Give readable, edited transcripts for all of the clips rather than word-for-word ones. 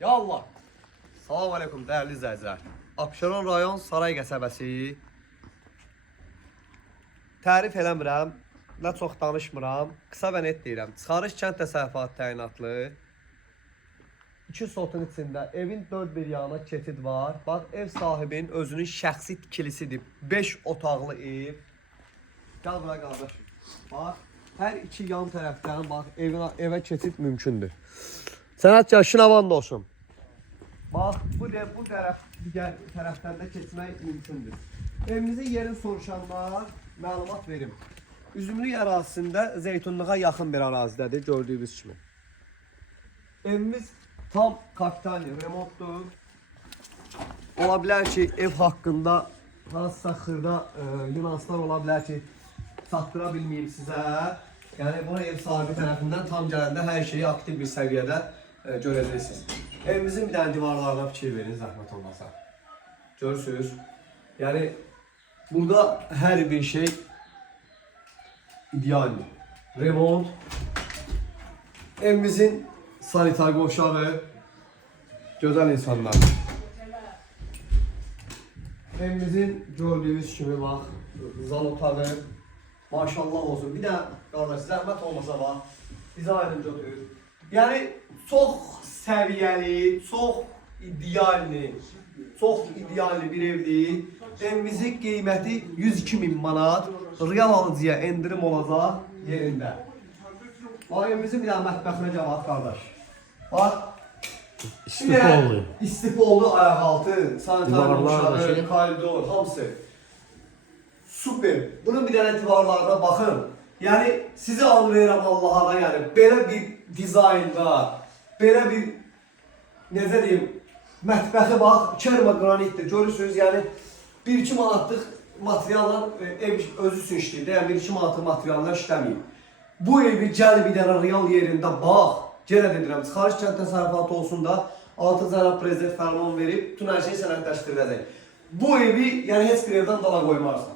Ya Allah. Salam aleyküm değerli izləyicilər. Abşeron rayon Saray qəsəbəsi. Tərif eləmirəm, nə çox danışmıram. Qısa və net deyirəm. Çıxarış kənd təsərrüfatı təyinatlı. 2 sotun içində evin 4 bir yanına keçid var. Bax, ev sahibinin özünün şəxsi tikilisidir. 5 otaqlı ev. Gəl bura qardaşım. Bax, hər iki yan tərəfdən bax, evə keçid mümkündür. Sənətkar şınavan da olsun. Bax, bu digər tərəfdən də keçmək mümkündür. Evimizin yerini soruşanlar məlumat verim. Üzümlük ərazisində Zeytunluğa yaxın bir ərazidədir, gördüyünüz kimi. Evimiz tam kapital remontdur. Ola bilər ki, ev haqqında hansısa xırda nüanslar ola bilər ki, çatdıra bilməyim sizə. Yəni, buna ev sahibi tərəfindən tam gələndə hər şeyi aktiv bir səviyyədə görəcəksiniz. Evimizin bir dənə divarlarına fikir verin, zəhmət olmasa. Görürsünüz. Yəni, burada hər bir şey idealdir. Remont. Evimizin sanitar qovşağı. Gözəl insanlar. Evimizin gördüyünüz kimi bax, zal otağı. Maşallah olsun. Bir də qardaş, zəhmət olmasa bax, dizaynını götür. Yəni, çox səviyyəli, çox idealli bir evdir. Evimizin qiyməti 102.000 manat. Real alıcıya endirim olacaq yerində. Bax, evimizin bir dənə mətbəxinə cavab qardaş. Bax, İstifoldu. İstifoldu ayaqaltı, sanitar qovşağı, koridor, hamısı. Super. Bunun bir dənə divarlarına baxın. Yəni, sizi anlayıram Allah'a da, yəni, belə bir dizaynda, belə bir, necə deyim, mətbəxi bax, kerma qranitdir, görürsünüz, yəni, 1-2 manatlıq materiallar ev özü üçün işləyir, yəni 1-2 manatlıq materiallar işləməyib. Bu evi gəl bir dənə real yerində bax, yenə dedirəm, çıxarış kənd təsərrüfatı olsun da, 6 cənab prezident fərman verib, bütün hər şey sənədləşdiriləcək. Bu evi, yəni, heç bir evdən dala qoymarsan.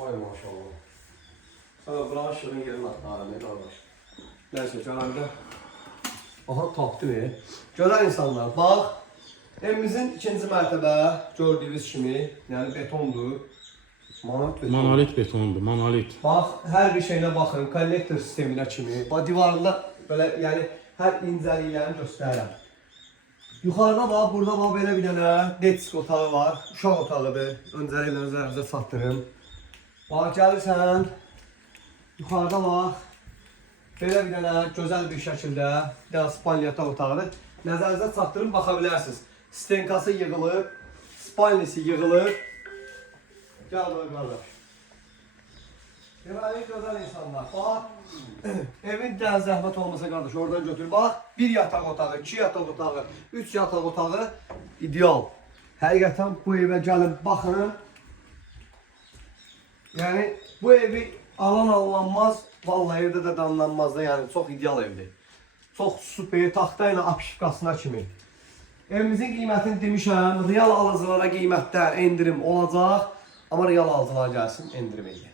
Ay maşallah. Sana buranın şirin yerin atlarım, qardaş. Neyse, canımda. Aha, tapdım. Gözəl insanlar, bax. Evimizin ikinci mərtəbə, gördüyünüz kimi, yəni betondur. Monolit betondur, monolit. Bax, hər bir şeyinə baxın, kollektor sisteminə kimi. Bax, divarında belə, yəni, hər incəliklərini göstərirəm. Yuxarıda bax, burada bax, belə bir dənə detisk otağı var. Uşaq otağıdır. Öncəliklə üzərimizə çatdırım. Bax, gəlirsən, yuxarıda bax, belə bir dənə gözəl bir şəkildə, bir dənə spalni yataq otağıdır. Nəzərinizə çatdırın, baxa bilərsiniz. Stenkası yığılır, spalnisi yığılır. Gəl bura qardaş. Deməli, gözəl insanlar. Bax, evin dənə zəhmət olmasa qardaş, oradan götür. Bax, 1 yataq otağı, 2 yataq otağı, 3 yataq otağı ideal. Həqiqətən bu evə gəlin, baxın. Yəni, bu evi alınmaz, vallahi evdə də danlanmaz da, yəni çox ideal evdir. Çox super, taxta ilə apşifkasına kimi. Evimizin qiymətini demişəm, real alıcılara qiymətdə endirim olacaq, amma real alıcılar gəlsin, endirim eləyək.